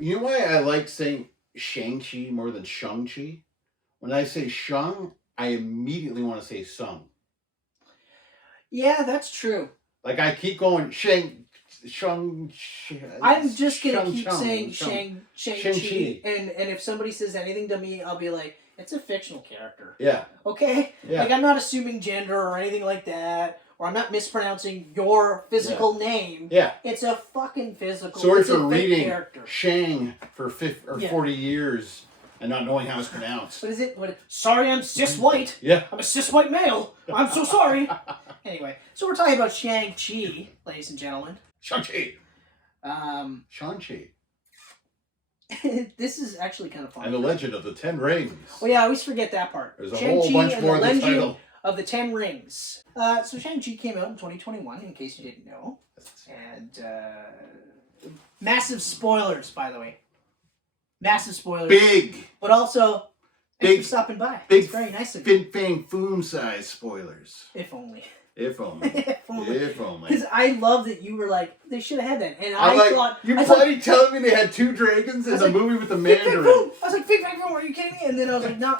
You know why I like saying Shang-Chi more than Shang-Chi? When I say Shang, I immediately want to say Sung. Yeah, that's true. Like I keep going Shang. I'm just gonna keep saying Shang-Chi, and if somebody says anything to me, I'll be like, it's a fictional character. Yeah. Okay? Yeah. Like, I'm not assuming gender or anything like that, or I'm not mispronouncing your physical name. Yeah. It's a fucking physical Sorry for reading character. Shang for 40 years and not knowing how it's pronounced. What is it? Sorry, I'm cis-white. Yeah. I'm a cis-white male. I'm so sorry. Anyway, so we're talking about Shang-Chi, ladies and gentlemen. Shang-Chi. Shang-Chi. This is actually kind of fun. And the Legend of the Ten Rings. Oh yeah, I always forget that part. There's a whole bunch more in the title. Of the Ten Rings. So Shang-Chi came out in 2021, in case you didn't know. And massive spoilers, by the way. Massive spoilers. Big. But also, thanks for stopping by. Big. It's very nice of you. Fin Fang Foom size spoilers. If only. If only. If only. Because I love that you were like, they should have had that. And I thought... You're bloody telling me they had two dragons in the movie with the Mandarin. I was like, Big Fang Foom, are you kidding me? And then I was like, no,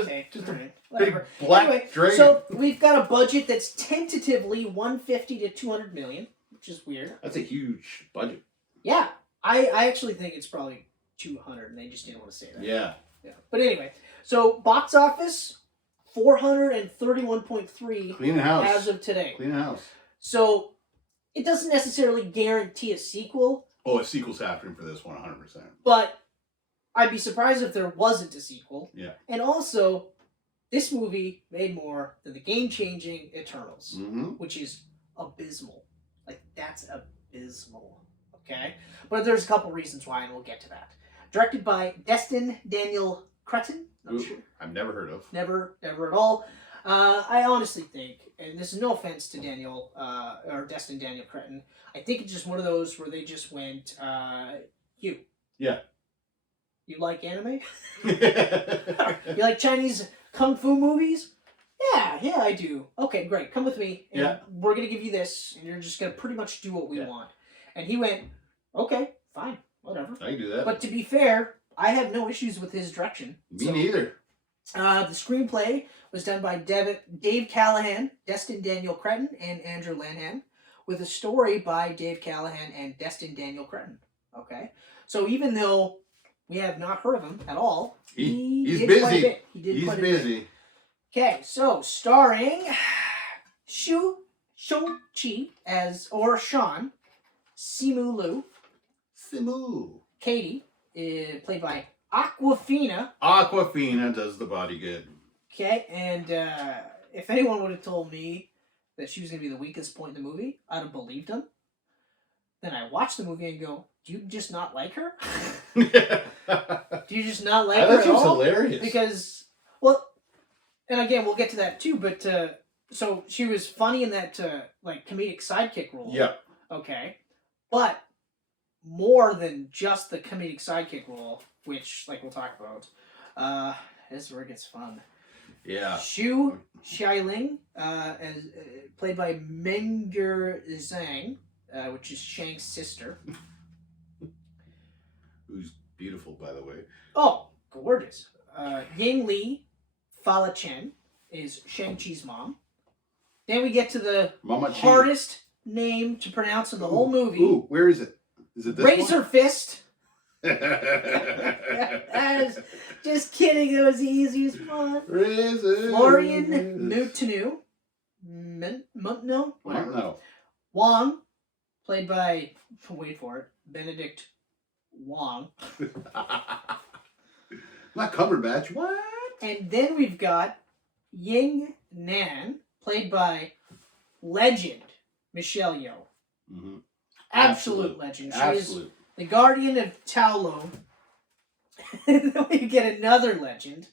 okay. Just right. big black dragon. So we've got a budget that's tentatively 150 to 200 million, which is weird. That's a huge budget. Yeah. I actually think it's probably 200, and they just didn't want to say that. Yeah. But anyway, so box office... 431.3 Clean house as of today. Clean house. So it doesn't necessarily guarantee a sequel. Oh, a sequel's happening for this one, 100%. But I'd be surprised if there wasn't a sequel. Yeah. And also, this movie made more than the game-changing Eternals, which is abysmal. Like, that's abysmal. Okay? But there's a couple reasons why, and we'll get to that. Directed by Destin Daniel Cretton. Sure. I've never heard of. Never at all. I honestly think, and this is no offense to Daniel, or Destin Daniel Cretton, I think it's just one of those where they just went, you. Yeah. You like anime? You like Chinese kung fu movies? Yeah, I do. Okay, great. Come with me. And we're going to give you this, and you're just going to pretty much do what we want. And he went, okay, fine, whatever. I can do that. But to be fair, I have no issues with his direction. Me neither. The screenplay was done by Dave Callahan, Destin Daniel Cretton, and Andrew Lanham, with a story by Dave Callahan and Destin Daniel Cretton. Okay? So even though we have not heard of him at all, he's did busy. Quite a bit. He did he's quite busy. A bit. Okay, so starring Shang-Chi or Sean, Simu Liu, Katie, played by Awkwafina. Awkwafina does the body good. Okay, and if anyone would have told me that she was going to be the weakest point in the movie, I'd have believed them. Then I watched the movie and go, do you just not like her? Do you just not like her at all? That was hilarious. Because, well, and again, we'll get to that too, but so she was funny in that like comedic sidekick role. Yeah. Okay. But more than just the comedic sidekick role, which, like, we'll talk about, this is where it gets fun. Yeah. Xu Xiaoling, played by Meng'er Zhang, which is Shang's sister. Who's beautiful, by the way. Oh, gorgeous. Ying Li Fala Chen is Shang-Chi's mom. Then we get to the hardest name to pronounce in the whole movie. Ooh, where is it? Is it this Razor one? Fist. Just kidding, that was the easiest one. Florian Mutanu. Whatever. Wong, played by, wait for it, Benedict Wong. Not Cumberbatch, what? And then we've got Ying Nan, played by legend Michelle Yeoh. Mm-hmm. Absolute legend. She is the guardian of Taolo. And then we get another legend,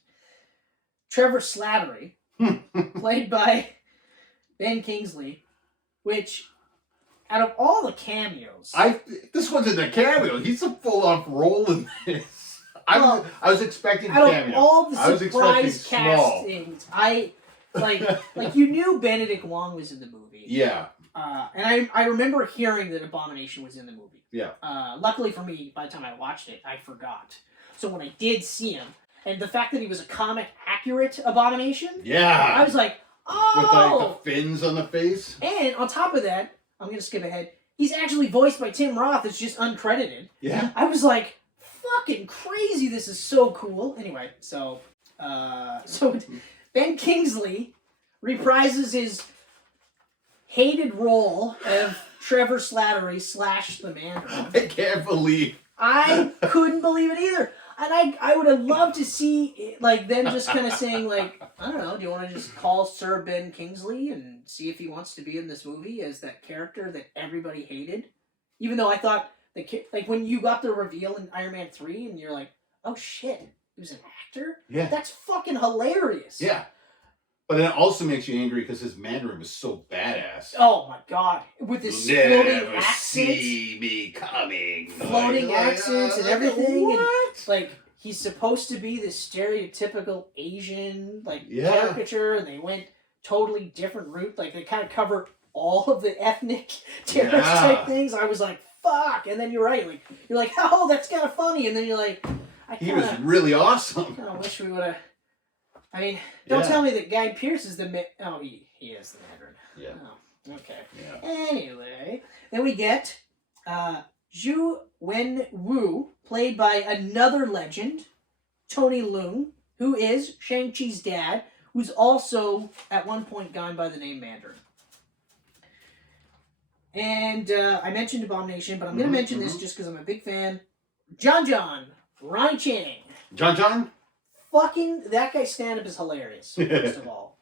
Trevor Slattery, played by Ben Kingsley, which, out of all the cameos... This wasn't a cameo. He's a full-on role in this. I was expecting cameo. Out of all the surprise castings, like you knew Benedict Wong was in the movie. Yeah. And I remember hearing that Abomination was in the movie. Yeah. Luckily for me, by the time I watched it, I forgot. So when I did see him, and the fact that he was a comic accurate Abomination, yeah, I was like, oh! With like the fins on the face. And on top of that, I'm going to skip ahead, he's actually voiced by Tim Roth, it's just uncredited. Yeah. I was like, fucking crazy, this is so cool. Anyway, so Ben Kingsley reprises his hated role of Trevor Slattery / the Mandarin. I can't believe. I couldn't believe it either. And I would have loved to see, like, them just kind of saying, like, I don't know, do you want to just call Sir Ben Kingsley and see if he wants to be in this movie as that character that everybody hated? Even though I thought, like, when you got the reveal in Iron Man 3 and you're like, oh shit, he was an actor? Yeah. That's fucking hilarious. Yeah. But then it also makes you angry because his Mandarin was so badass. Oh my god. With his floating accents. See me coming. Floating accents and everything. What? And, like, he's supposed to be this stereotypical Asian, like, caricature, and they went totally different route. Like, they kind of cover all of the ethnic terrorist type things. I was like, fuck. And then you're right. Like, you're like, oh, that's kind of funny. And then you're like, he was really awesome. I wish we would have. I mean, don't tell me that Guy Pearce is the he is the Mandarin. Yeah. Oh, okay. Yeah. Anyway, then we get Zhu Wenwu, played by another legend, Tony Leung, who is Shang-Chi's dad, who's also at one point gone by the name Mandarin. And I mentioned Abomination, but I'm going to mention this just because I'm a big fan. John, Ronnie Chang. John? Fucking, that guy's stand-up is hilarious, first of all.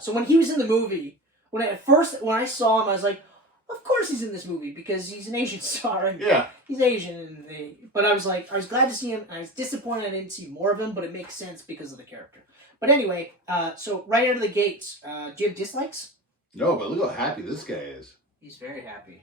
So when he was in the movie, when I saw him, I was like, of course he's in this movie, because he's an Asian star, and he's Asian, but I was glad to see him, and I was disappointed I didn't see more of him, but it makes sense because of the character. But anyway, so right out of the gates, do you have dislikes? No, but look how happy this guy is. He's very happy.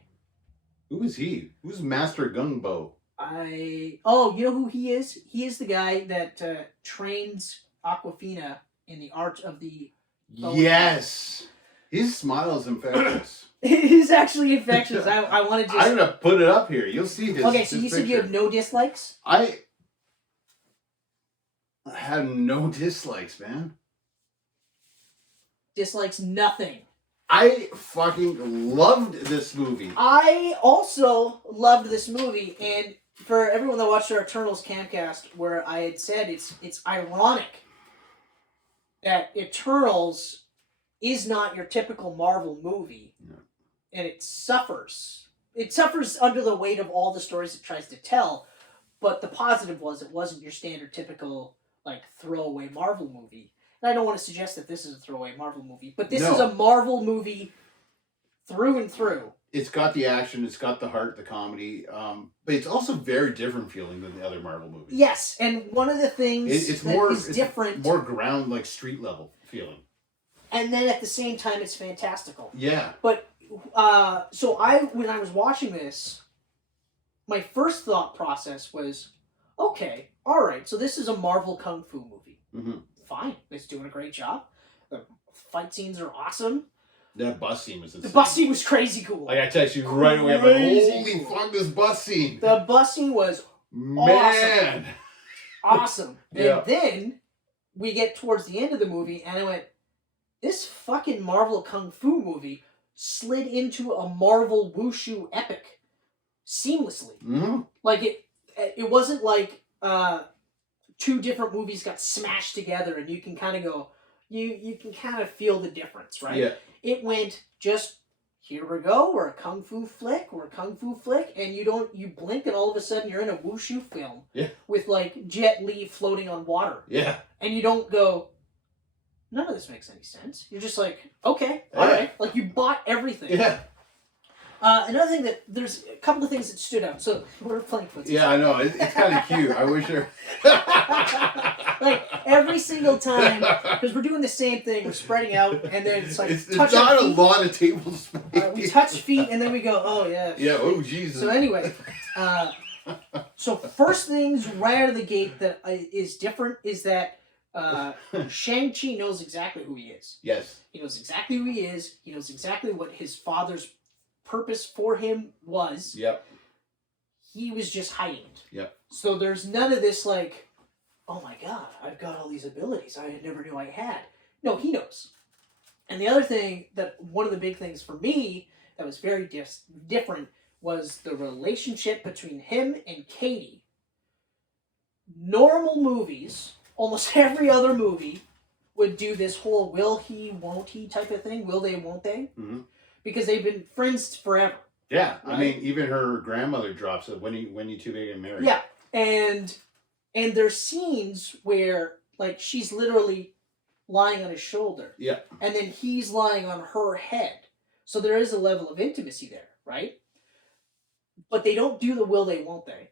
Who is he? Who's Master Gungbo? You know who he is? He is the guy that trains Aquafina in the art of the... Yes! His smile is infectious. It is actually infectious. I want to just... I'm going to put it up here. You'll see this. Okay, so you said you have no dislikes? I have no dislikes, man. Dislikes nothing. I fucking loved this movie. I also loved this movie, and for everyone that watched our Eternals Camcast, where I had said it's ironic that Eternals is not your typical Marvel movie, and it suffers. It suffers under the weight of all the stories it tries to tell, but the positive was it wasn't your standard typical, like, throwaway Marvel movie. And I don't want to suggest that this is a throwaway Marvel movie, but this is a Marvel movie through and through. It's got the action, it's got the heart, the comedy, but it's also very different feeling than the other Marvel movies. Yes, and one of the things it's different... more ground, like street level feeling. And then at the same time, it's fantastical. Yeah. But, so when I was watching this, my first thought process was, okay, alright, so this is a Marvel Kung Fu movie. Mm-hmm. Fine, it's doing a great job. The fight scenes are awesome. That bus scene was insane. The bus scene was crazy cool. Like, I text you right away, I'm like, holy fuck, this bus scene. The bus scene was man awesome. And then we get towards the end of the movie, and I went, this fucking Marvel Kung Fu movie slid into a Marvel Wushu epic seamlessly. Mm-hmm. Like, it wasn't like two different movies got smashed together and you can kind of go, you can kind of feel the difference, right? Yeah. It went just, here we go, we're a Kung Fu flick, and you blink and all of a sudden you're in a Wushu film with, like, Jet Li floating on water. Yeah. And you don't go, none of this makes any sense. You're just like, okay, alright. Like, you bought everything. Yeah. Another thing there's a couple of things that stood out. So, we're playing footsie. Yeah, I know. It's kind of cute. I wish there... Like, every single time, because we're doing the same thing, we're spreading out, and then it's like, it's not a lot of table space. We touch feet, and then we go, oh, yeah. Yeah, oh, Jesus. So anyway, so first things right out of the gate that is different is that Shang-Chi knows exactly who he is. Yes. He knows exactly who he is. He knows exactly what his father's purpose for him was. Yep. He was just hiding it. Yep. So there's none of this like, oh my god, I've got all these abilities I never knew I had. No, he knows. And the other thing one of the big things for me that was very different was the relationship between him and Katie. Normal movies, almost every other movie, would do this whole will he, won't he type of thing. Will they, won't they? Mm-hmm. Because they've been friends forever. Yeah, right? I mean, even her grandmother drops it, when you two get married. Yeah, and there's scenes where, like, she's literally lying on his shoulder. Yeah. And then he's lying on her head. So there is a level of intimacy there, right? But they don't do the will they, won't they.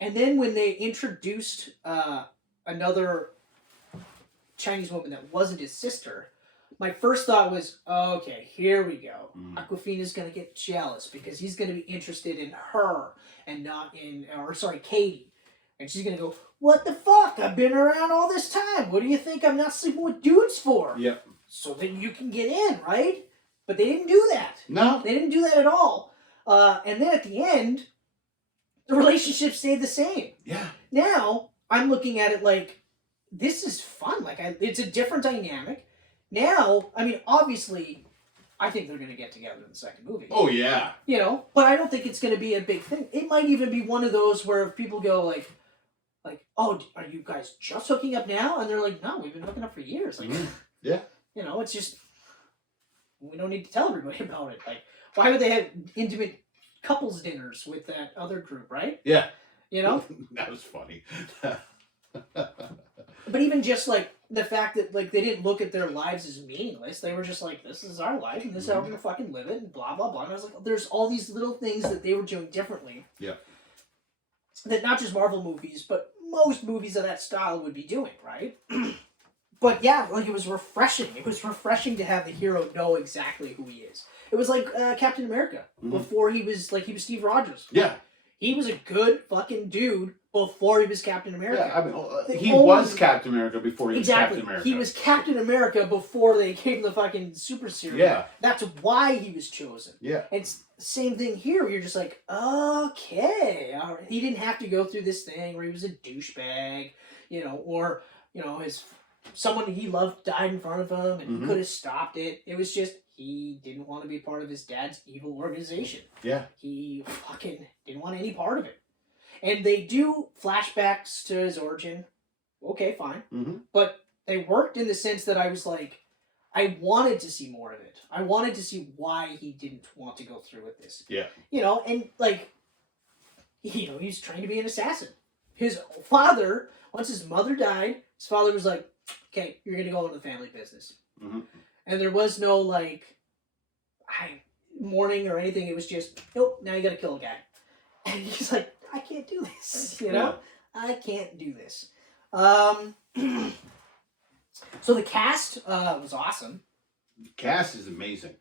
And then when they introduced another Chinese woman that wasn't his sister, my first thought was, okay, here we go. Awkwafina's going to get jealous because he's going to be interested in her and not in, Katie. And she's going to go, what the fuck? I've been around all this time. What do you think I'm not sleeping with dudes for? Yep. So that you can get in, right? But they didn't do that. No. They didn't do that at all. And then at the end, the relationship stayed the same. Yeah. Now, I'm looking at it like, this is fun. Like, it's a different dynamic. Now, I mean, obviously, I think they're going to get together in the second movie. Oh, yeah. You know, but I don't think it's going to be a big thing. It might even be one of those where people go like, oh, are you guys just hooking up now? And they're like, no, we've been hooking up for years. Like, yeah. You know, it's just, we don't need to tell everybody about it. Like, why would they have intimate couples dinners with that other group, right? Yeah. You know? That was funny. But even just, like, the fact that, like, they didn't look at their lives as meaningless. They were just like, this is our life, and this is how we're going to fucking live it, and blah, blah, blah. And I was like, there's all these little things that they were doing differently. Yeah. That not just Marvel movies, but most movies of that style would be doing, right? But yeah, like, it was refreshing. It was refreshing to have the hero know exactly who he is. It was like Captain America before he was Steve Rogers. Yeah. He was a good fucking dude before he was Captain America. Yeah, I mean, he was Captain America before he was Captain America. He was Captain America before they gave him the fucking super serum. Yeah. That's why he was chosen. Yeah. It's the same thing here. You're just like, okay. All right. He didn't have to go through this thing where he was a douchebag, or, someone he loved died in front of him and he could have stopped it. It was just, he didn't want to be part of his dad's evil organization. Yeah. He fucking didn't want any part of it. And they do flashbacks to his origin. Okay, fine. Mm-hmm. But they worked in the sense that I was like, I wanted to see more of it. I wanted to see why he didn't want to go through with this. Yeah. And like, he's trying to be an assassin. His father, once his mother died, his father was like, okay, you're going to go into the family business. Mm-hmm. And there was no, like, mourning or anything. It was just, nope, now you got to kill a guy. And he's like, I can't do this, Yeah. I can't do this. So the cast was awesome. The cast is amazing.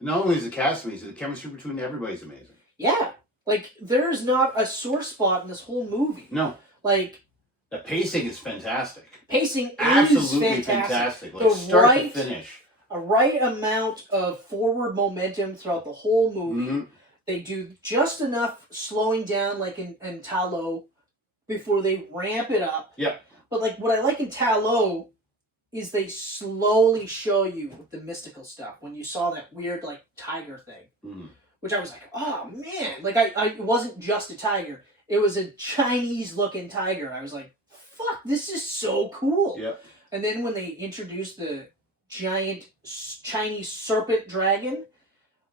Not only is the cast amazing, the chemistry between everybody's amazing. Yeah. Like, there's not a sore spot in this whole movie. No. Like, the pacing is fantastic. Pacing Absolutely is fantastic. Like, start to finish. A right amount of forward momentum throughout the whole movie. Mm-hmm. They do just enough slowing down, like in Talo, before they ramp it up. Yeah. But like what I like in Talo is they slowly show you the mystical stuff. When you saw that weird like tiger thing, which I was like, oh man, like I it wasn't just a tiger; it was a Chinese looking tiger. I was like, fuck, this is so cool. Yep. And then when they introduced the giant Chinese serpent dragon,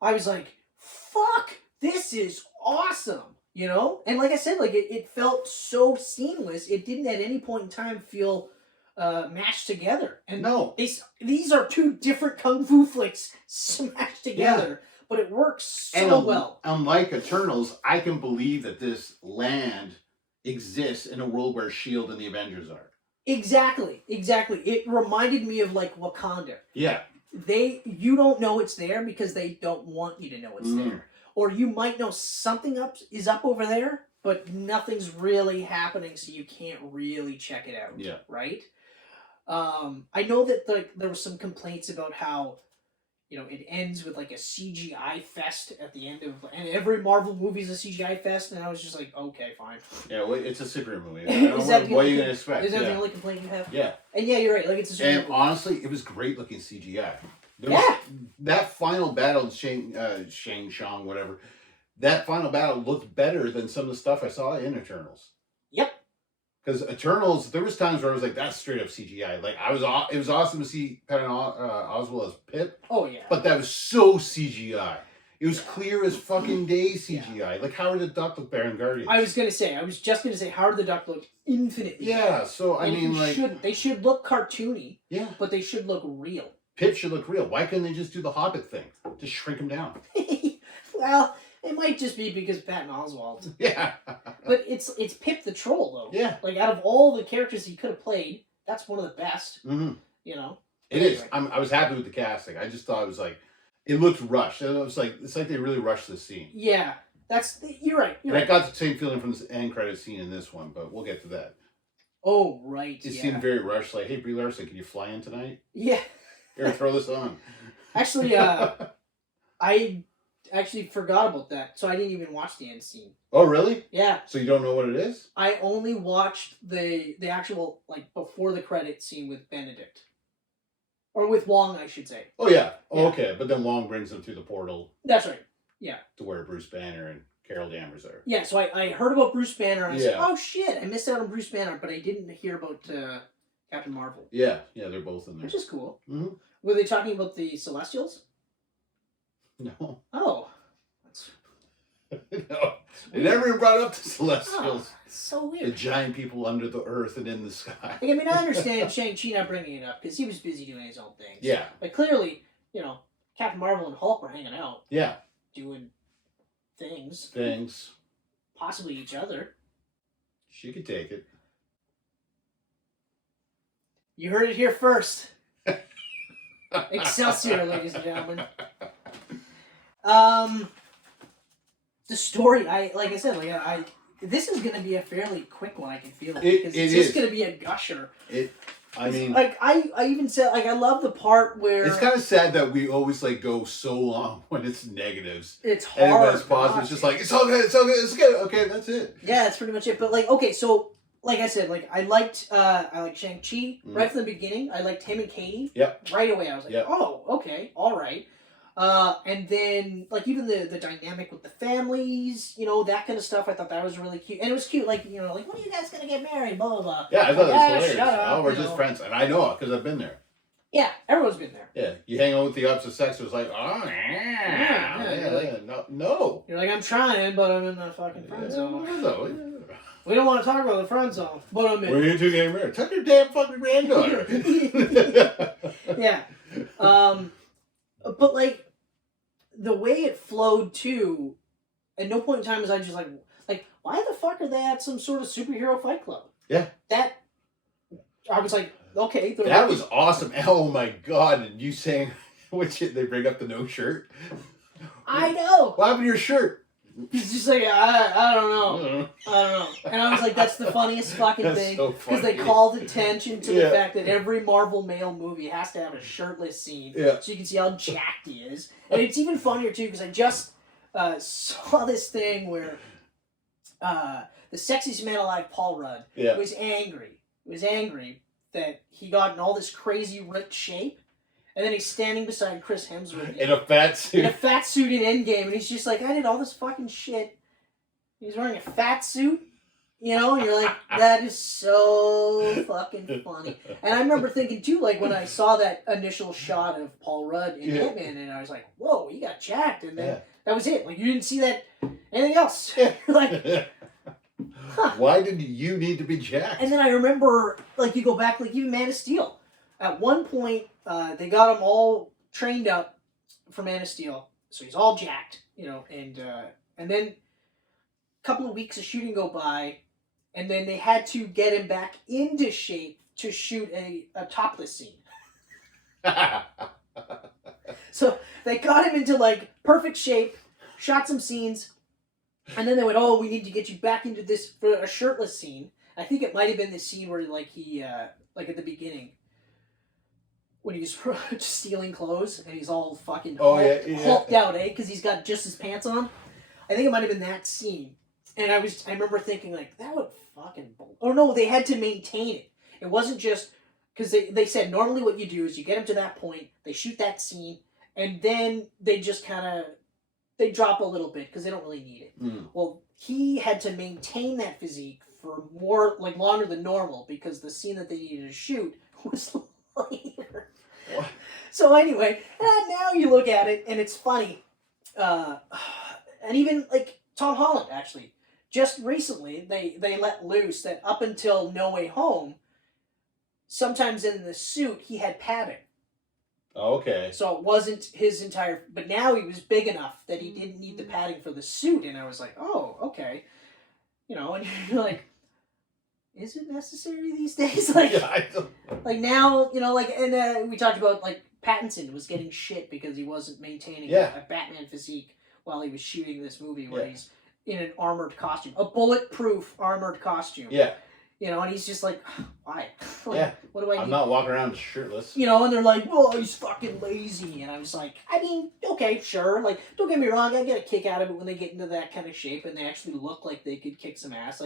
I was like, fuck, this is awesome, And like I said, like it felt so seamless. It didn't at any point in time feel mashed together. And no, these are two different kung fu flicks smashed together, but it works so well. Unlike Eternals, I can believe that this land exists in a world where S.H.I.E.L.D. and the Avengers are. Exactly. It reminded me of like Wakanda. Yeah. You don't know it's there because they don't want you to know it's there. Or you might know something is up over there, but nothing's really happening, so you can't really check it out. Yeah. Right? I know that there were some complaints about how, it ends with like a CGI fest at the end of, and every Marvel movie is a CGI fest, and I was just like, okay, fine. Yeah, well, it's a superhero movie. What are you gonna expect? Is that the only complaint you have? Yeah. And yeah, you're right. Like, it's a superhero movie. Honestly, it was great looking CGI. That final battle, Shang-Chi, whatever. That final battle looked better than some of the stuff I saw in Eternals. Yep. Because Eternals, there was times where I was like, "That's straight up CGI." Like it was awesome to see Patton Oswalt as Pip. Oh yeah. But that was so CGI. It was clear as fucking day CGI. Yeah. Like Howard the Duck looked better in Guardians. I was just gonna say Howard the Duck looked infinitely. Yeah. So I mean, they should look cartoony. Yeah. But they should look real. Pip should look real. Why couldn't they just do the Hobbit thing? Just shrink him down. Well, it might just be because Patton Oswalt. Yeah. But it's Pip the Troll, though. Yeah. Like, out of all the characters he could have played, that's one of the best. Mm-hmm. It anyway. Is. I was happy with the casting. I just thought it was like, it looked rushed. It's like they really rushed this scene. Yeah. You're right. I got the same feeling from this end credit scene in this one, but we'll get to that. Oh, right. It seemed very rushed. Like, hey, Brie Larson, can you fly in tonight? Yeah. Here, throw this on. Actually, I actually forgot about that, so I didn't even watch the end scene. Oh, really? Yeah. So you don't know what it is? I only watched the actual, like, before the credit scene with Benedict. Or with Wong, I should say. Oh, yeah. Oh, okay. But then Wong brings them through the portal. That's right. Yeah. To where Bruce Banner and Carol Danvers are. Yeah, so I heard about Bruce Banner, and I said, oh, shit, I missed out on Bruce Banner, but I didn't hear about Captain Marvel. Yeah, they're both in there. Which is cool. Mm-hmm. Were they talking about the Celestials? No. Oh. No. They never even brought up the Celestials. Oh, it's so weird. The giant people under the earth and in the sky. Like, I mean, I understand Shang-Chi not bringing it up, because he was busy doing his own things. Yeah. But clearly, Captain Marvel and Hulk were hanging out. Yeah. Doing things. Possibly each other. She could take it. You heard it here first. Excelsior, ladies and gentlemen. The story, this is going to be a fairly quick one, I can feel it. Because it's just going to be a gusher. I even said, I love the part where... It's kind of sad that we always, go so long when it's negatives. It's hard. And when it's positive, it's just it's all good, it's good. Okay, that's it. Yeah, that's pretty much it. But, okay, so... Like I said, I liked Shang-Chi right from the beginning. I liked him and Katie. Yep. Right away, I was like, oh, okay, all right. And then, even the dynamic with the families, that kind of stuff, I thought that was really cute. And it was cute, when are you guys going to get married, blah, blah, blah. Yeah, I thought it was hilarious. Shut up, we're just friends. And I know it, because I've been there. Yeah, everyone's been there. Yeah, you hang out with the opposite sex, it was like, oh, no. You're like, I'm trying, but I'm in the fucking friend zone. We don't want to talk about the friend zone, but I'm in. When you two getting married, touch your damn fucking granddaughter. Yeah. But, the way it flowed, too, at no point in time was I just why the fuck are they at some sort of superhero fight club? Yeah. I was like, okay. That was awesome. Oh, my God. And you saying, they bring up the no shirt? I know. What happened to your shirt? He's just like, I don't know. I don't know. And I was like, that's the funniest fucking thing. Because they called attention to the fact that every Marvel male movie has to have a shirtless scene. Yeah. So you can see how jacked he is. And it's even funnier, too, because I just saw this thing where the sexiest man alive, Paul Rudd, was angry. That he got in all this crazy ripped shape. And then he's standing beside Chris Hemsworth. In a fat suit. In a fat suit in Endgame. And he's just like, I did all this fucking shit. He's wearing a fat suit. And you're like, that is so fucking funny. And I remember thinking, too, when I saw that initial shot of Paul Rudd in Ant-Man, and I was like, whoa, he got jacked. And then that was it. You didn't see that anything else. Why did you need to be jacked? And then I remember, you go back, even Man of Steel. At one point, they got him all trained up for Man of Steel, so he's all jacked, and then a couple of weeks of shooting go by, and then they had to get him back into shape to shoot a topless scene. So they got him into perfect shape, shot some scenes, and then they went, oh, we need to get you back into this for a shirtless scene. I think it might have been the scene where he at the beginning. when he's stealing clothes and he's all fucking hulked out, because he's got just his pants on. I think it might have been that scene, and I remember thinking like that would fucking. Oh no, they had to maintain it. It wasn't just because they said normally what you do is you get him to that point, they shoot that scene, and then they just kind of they drop a little bit because they don't really need it. Mm. Well, he had to maintain that physique for more longer than normal because the scene that they needed to shoot was later. What? So anyway, now you look at it and it's funny, and even Tom Holland actually just recently they let loose that up until No Way Home, sometimes in the suit he had padding. Okay. So it wasn't his entire, but now he was big enough that he didn't need the padding for the suit, and I was like, oh, okay, and you're like, is it necessary these days? Like now, and we talked about Pattinson was getting shit because he wasn't maintaining a Batman physique while he was shooting this movie where he's in an armored costume, a bulletproof armored costume. Yeah. And he's just like, why? What do I do? I'm not walking around shirtless. And they're like, well, he's fucking lazy. And I was like, I mean, okay, sure. Don't get me wrong, I get a kick out of it when they get into that kind of shape and they actually look like they could kick some ass.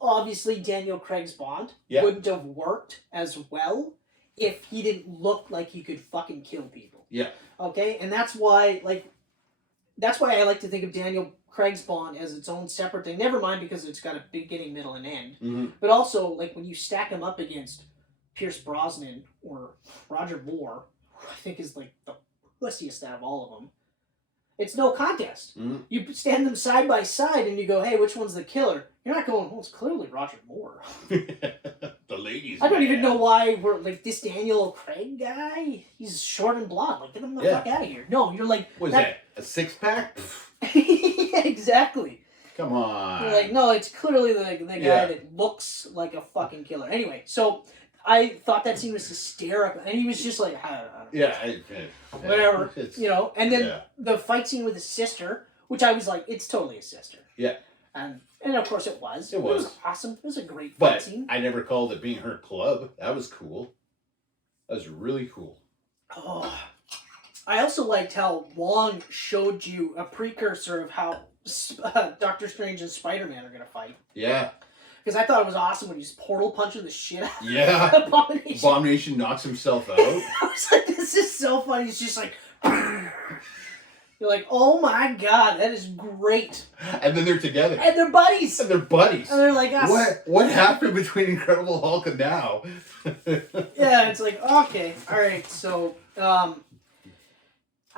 Obviously, Daniel Craig's Bond wouldn't have worked as well if he didn't look like he could fucking kill people. Yeah. Okay? And that's why I like to think of Daniel Craig's Bond as its own separate thing. Never mind because it's got a beginning, middle, and end. Mm-hmm. But also, when you stack him up against Pierce Brosnan or Roger Moore, who I think is the pussiest out of all of them, it's no contest. Mm-hmm. You stand them side by side and you go, hey, which one's the killer? You're not going, well, it's clearly Roger Moore. The ladies. I don't even know why we're this Daniel Craig guy. He's short and blonde. Get him the fuck out of here. No, you're like. Was that a 6-pack? Yeah, exactly. Come on. You're no, it's clearly the guy that looks like a fucking killer. Anyway, so I thought that scene was hysterical, and he was just like, whatever, And then the fight scene with his sister, which I was like, it's totally his sister. Yeah. And of course it was. It was awesome. It was a great fight scene. I never called it being her club. That was cool. That was really cool. Oh, I also liked how Wong showed you a precursor of how Doctor Strange and Spider-Man are going to fight. Yeah. Because I thought it was awesome when he's portal punching the shit out of Abomination. Abomination knocks himself out. I was like, this is so funny. He's just like... You're like, oh my god, that is great. And then they're together. And they're buddies. And they're buddies. And they're like, what happened between Incredible Hulk and now? Yeah, it's like, okay, alright, so, I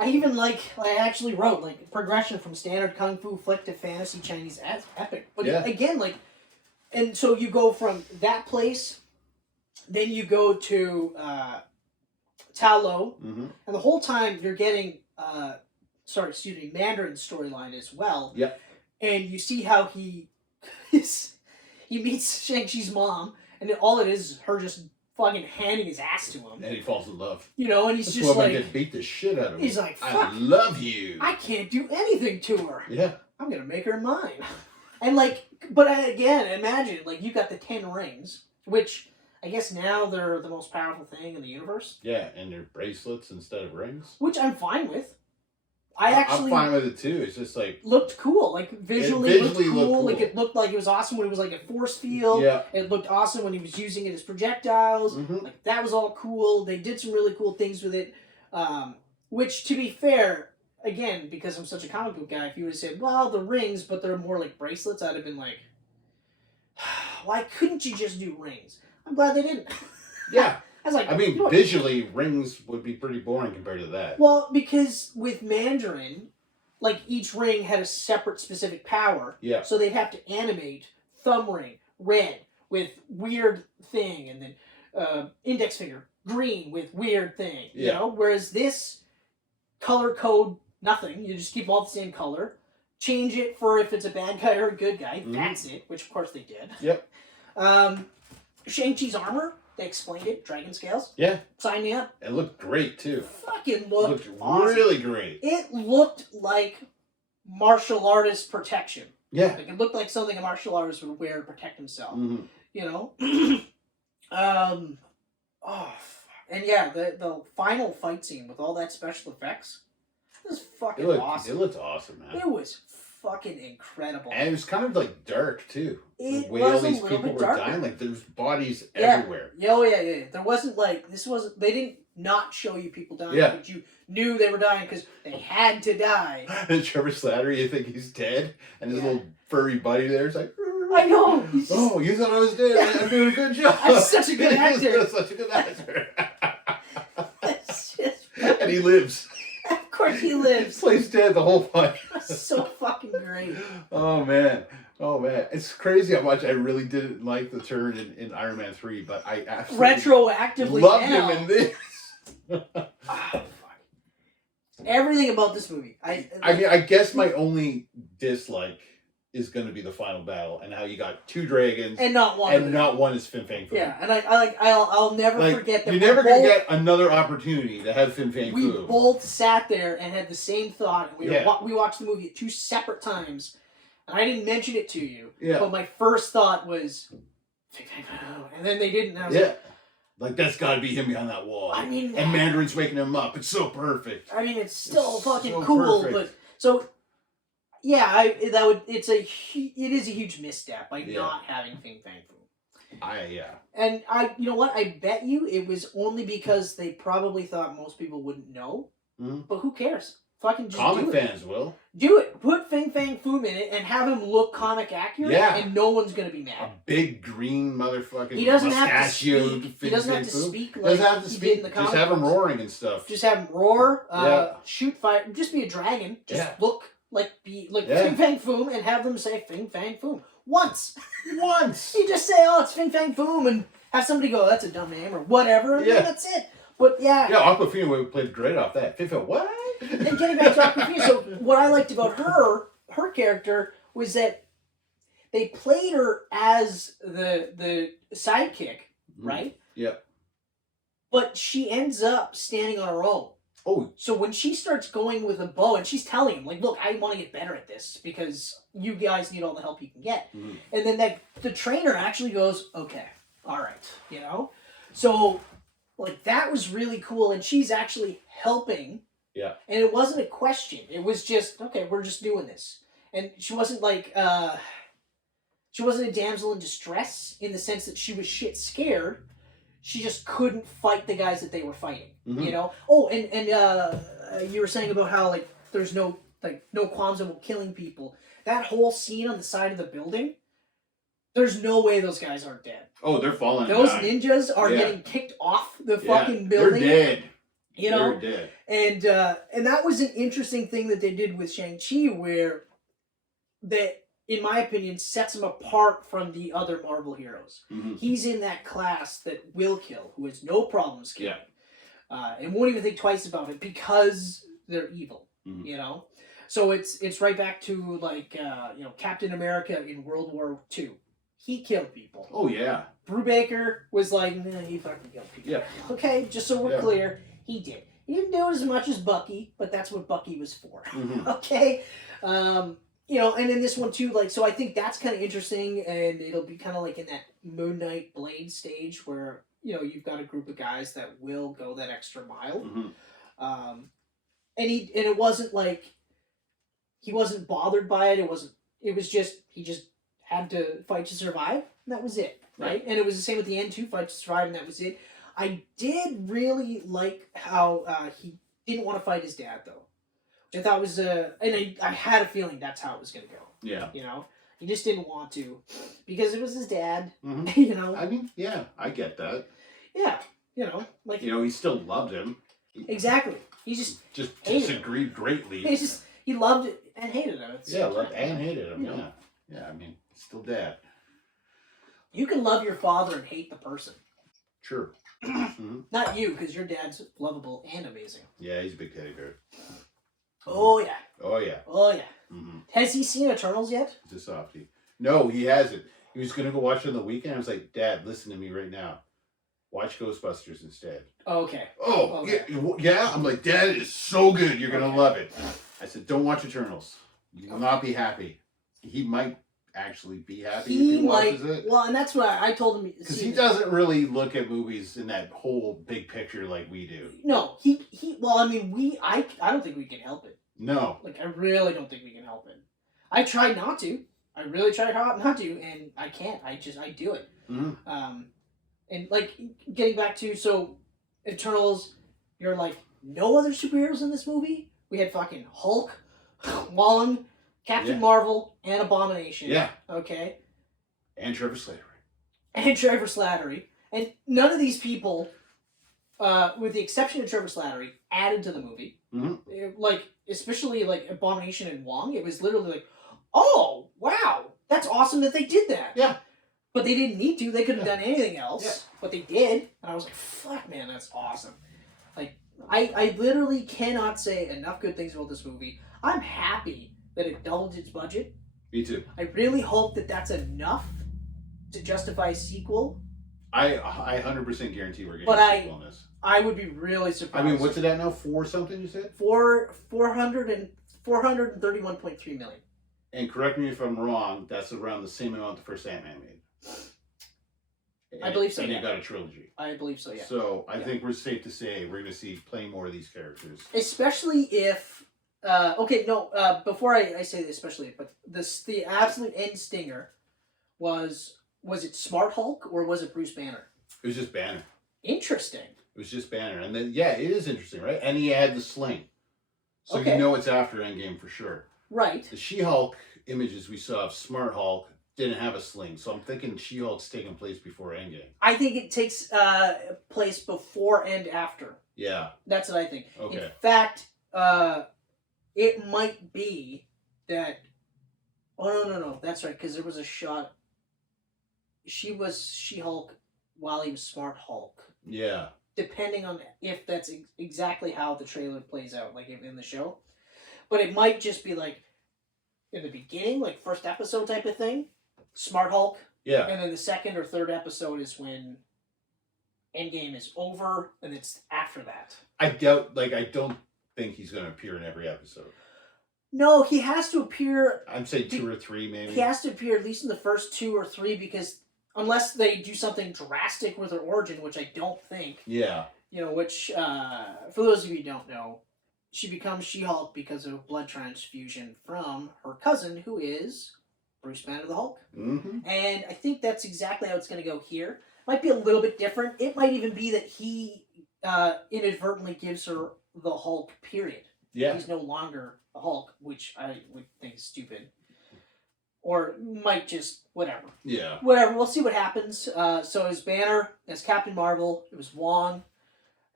even I actually wrote, progression from standard kung fu flick to fantasy Chinese epic. But again, and so you go from that place, then you go to, Ta Lo, and the whole time you're getting, Mandarin's storyline as well. Yep. And you see how he meets Shang-Chi's mom, and all it is her just fucking handing his ass to him. And he falls in love. And he's just like... Just beat the shit out of him. He's like, fuck. I love you. I can't do anything to her. Yeah. I'm going to make her mine. And but again, imagine, you got the 10 rings, which I guess now they're the most powerful thing in the universe. Yeah, and they're bracelets instead of rings. Which I'm fine with. I'm fine with it too. It's just looked cool. Visually looked cool. It looked like it was awesome when it was a force field. Yeah. It looked awesome when he was using it as projectiles. Mm-hmm. That was all cool. They did some really cool things with it. Which, to be fair, again, because I'm such a comic book guy, if you would have said, well, the rings, but they're more like bracelets, I'd have been like, why couldn't you just do rings? I'm glad they didn't. Yeah. I was like, visually, rings would be pretty boring compared to that. Well, because with Mandarin, each ring had a separate specific power. Yeah. So they'd have to animate thumb ring, red, with weird thing, and then index finger, green, with weird thing. You know? Whereas this, color code, nothing. You just keep all the same color. Change it for if it's a bad guy or a good guy. Mm-hmm. That's it, which of course they did. Yep. Shang-Chi's armor, they explained it. Dragon scales. Yeah. Sign me up. It looked great, too. Fucking looked awesome. Really great. It looked like martial artist protection. Yeah. It looked like something a martial artist would wear to protect himself. Mm-hmm. Oh, fuck. and yeah, the final fight scene with all that special effects was fucking awesome. It looked awesome, man. It was fucking incredible. And it was kind of like dark too. It the way was all a these little people bit were darker. dying, like there's bodies everywhere. Yeah. There wasn't like they didn't not show you people dying, but you knew they were dying because they had to die. And Trevor Slattery, you think he's dead, and his little furry buddy there's like, I know. Oh, you thought I was dead? Yeah. I'm doing a good job. I'm such a good actor. Such a good actor. It's just And he lives. Of course he lives. Plays dead the whole fight. So fucking great. Oh man. It's crazy how much I really didn't like the turn in Iron Man 3, but I absolutely retroactively loved now. him in this. Oh, fuck. Everything about this movie. I mean, I guess my only dislike is going to be the final battle and how you got two dragons and not one. And not one is Fin Fang Foom. Yeah, and I'll never forget that. You're never going to get another opportunity to have Fin Fang Foom. We both sat there and had the same thought. We watched the movie at two separate times, and I didn't mention it to you. Yeah. But my first thought was, Fin Fang Foom, and then they didn't. And I was like that's got to be him behind that wall. I mean, and Mandarin's waking him up. It's so perfect. I mean, it's still fucking so cool, perfect. but so. Yeah, it is a huge misstep by not having Fin Fang Foom. And you know what? I bet you it was only because they probably thought most people wouldn't know. Mm-hmm. But who cares? Fucking just comic do it. fans will Do it. Put Fin Fang Foom in it and have him look comic accurate. Yeah. And no one's gonna be mad. A big green motherfucking. He doesn't have to speak. He doesn't have to speak like he did in the comic. Just have him roaring and stuff. Just have him roar. Shoot fire. Just be a dragon. Just look. Fin Fang Foom and have them say Fin Fang Foom. Once. You just say, oh, it's Fin Fang Foom and have somebody go, that's a dumb name or whatever. And then that's it. But yeah. Yeah, Aquafina would play great off that. Fin Fang, what? And getting back to Aquafina, so what I liked about her character was that they played her as the sidekick, right? Yeah. But she ends up standing on her own. Oh. So when she starts going with a bow and she's telling him, like, look, I want to get better at this because you guys need all the help you can get. Mm-hmm. And then the trainer actually goes, okay, all right, you know? So, like, that was really cool. And she's actually helping. Yeah. And it wasn't a question. It was just, okay, we're just doing this. And she wasn't like, she wasn't a damsel in distress in the sense that she was shit scared. She just couldn't fight the guys that they were fighting, you know? Oh, and you were saying about how, like, there's no qualms about killing people. That whole scene on the side of the building, there's no way those guys aren't dead. Oh, they're falling. Those ninjas are getting kicked off the fucking building. They're dead. You know? They're dead. And that was an interesting thing that they did with Shang-Chi where that, in my opinion, sets him apart from the other Marvel heroes. Mm-hmm. He's in that class that will kill, who has no problems killing. Yeah. And won't even think twice about it because they're evil, you know? So it's right back to, like, Captain America in World War II. He killed people. Oh, yeah. Brubaker was like, nah, he fucking killed people. Yeah. Okay, just so we're clear, he did. He didn't do it as much as Bucky, but that's what Bucky was for. Mm-hmm. Okay? You know, and in this one too, like, so I think that's kind of interesting, and it'll be kind of like in that Moon Knight Blade stage where, you know, you've got a group of guys that will go that extra mile. Mm-hmm. And it wasn't like, he wasn't bothered by it. It was just, he just had to fight to survive, and that was it, right? And it was the same with the end too, fight to survive, and that was it. I did really like how he didn't want to fight his dad, though. Which I thought was, and I had a feeling that's how it was going to go. Yeah. You know? He just didn't want to. Because it was his dad, you know? I mean, yeah, I get that. Yeah, you know? Like, you know, he still loved him. Exactly. He just disagreed greatly. He loved it and hated him. Loved and hated him, yeah. Yeah, I mean, still dad. You can love your father and hate the person. Sure. Not you, because your dad's lovable and amazing. Yeah, he's a big teddy bear. Oh, yeah. Oh, yeah. Oh, yeah. Mm-hmm. Has he seen Eternals yet? He's a softie. No, he hasn't. He was going to go watch it on the weekend. I was like, Dad, listen to me right now. Watch Ghostbusters instead. Oh, okay. Oh, okay. Yeah. I'm like, Dad, it is so good. You're going to love it. I said, don't watch Eternals. You will not be happy. He might actually be happy if he watches it. Well, and that's what I told him. Because he doesn't really look at movies in that whole big picture like we do. No, well, I mean, I don't think we can help it. No. Like, I really don't think we can help it. I tried not to. I really tried hard not to, and I can't. I do it. Mm-hmm. And, like, getting back to, so, Eternals, you're like, no other superheroes in this movie? We had fucking Hulk, Wong, Captain Marvel, and Abomination. Yeah. Okay? And Trevor Slattery. And none of these people, with the exception of Trevor Slattery, added to the movie. Mm-hmm. Like, especially, like, Abomination and Wong, it was literally like, oh, wow, that's awesome that they did that. Yeah. But they didn't need to. They could have done anything else. But they did. And I was like, fuck, man, that's awesome. Like, I literally cannot say enough good things about this movie. I'm happy that it doubled its budget. Me too. I really hope that that's enough to justify a sequel. I 100% guarantee we're getting a sequel on this. I would be really surprised. I mean, what's it at now? 4 something, you said? 431.3 million. And correct me if I'm wrong, that's around the same amount the first Ant-Man made. I believe so, and yeah. you got a trilogy. I believe so, yeah. So I think we're safe to say we're going to see plenty more of these characters. Especially if... before I say this, especially if, but the absolute end stinger was it Smart Hulk or was it Bruce Banner? It was just Banner. Interesting. It was just Banner. And then, yeah, it is interesting, right? And he had the sling. So Okay. you know it's after Endgame for sure. Right. The She-Hulk images we saw of Smart Hulk didn't have a sling. So I'm thinking She-Hulk's taking place before Endgame. I think it takes place before and after. Yeah. That's what I think. Okay. In fact, it might be that... Oh, no. That's right, because there was a shot... She was She-Hulk while he was Smart Hulk. Yeah. Depending on if that's exactly how the trailer plays out, like in the show. But it might just be like, in the beginning, like first episode type of thing, Smart Hulk. Yeah. And then the second or third episode is when Endgame is over, and it's after that. I don't think he's going to appear in every episode. No, he has to appear... I'd say 2 or 3, maybe. He has to appear at least in the first 2 or 3, because unless they do something drastic with her origin, which I don't think. Yeah. You know, which, for those of you who don't know, she becomes She-Hulk because of a blood transfusion from her cousin, who is Bruce Banner the Hulk. Mm-hmm. And I think that's exactly how it's going to go here. Might be a little bit different. It might even be that he inadvertently gives her the Hulk, period. Yeah. He's no longer a Hulk, which I would think is stupid. Or might just, whatever. Yeah. Whatever, we'll see what happens. So as Banner, as Captain Marvel, it was Wong,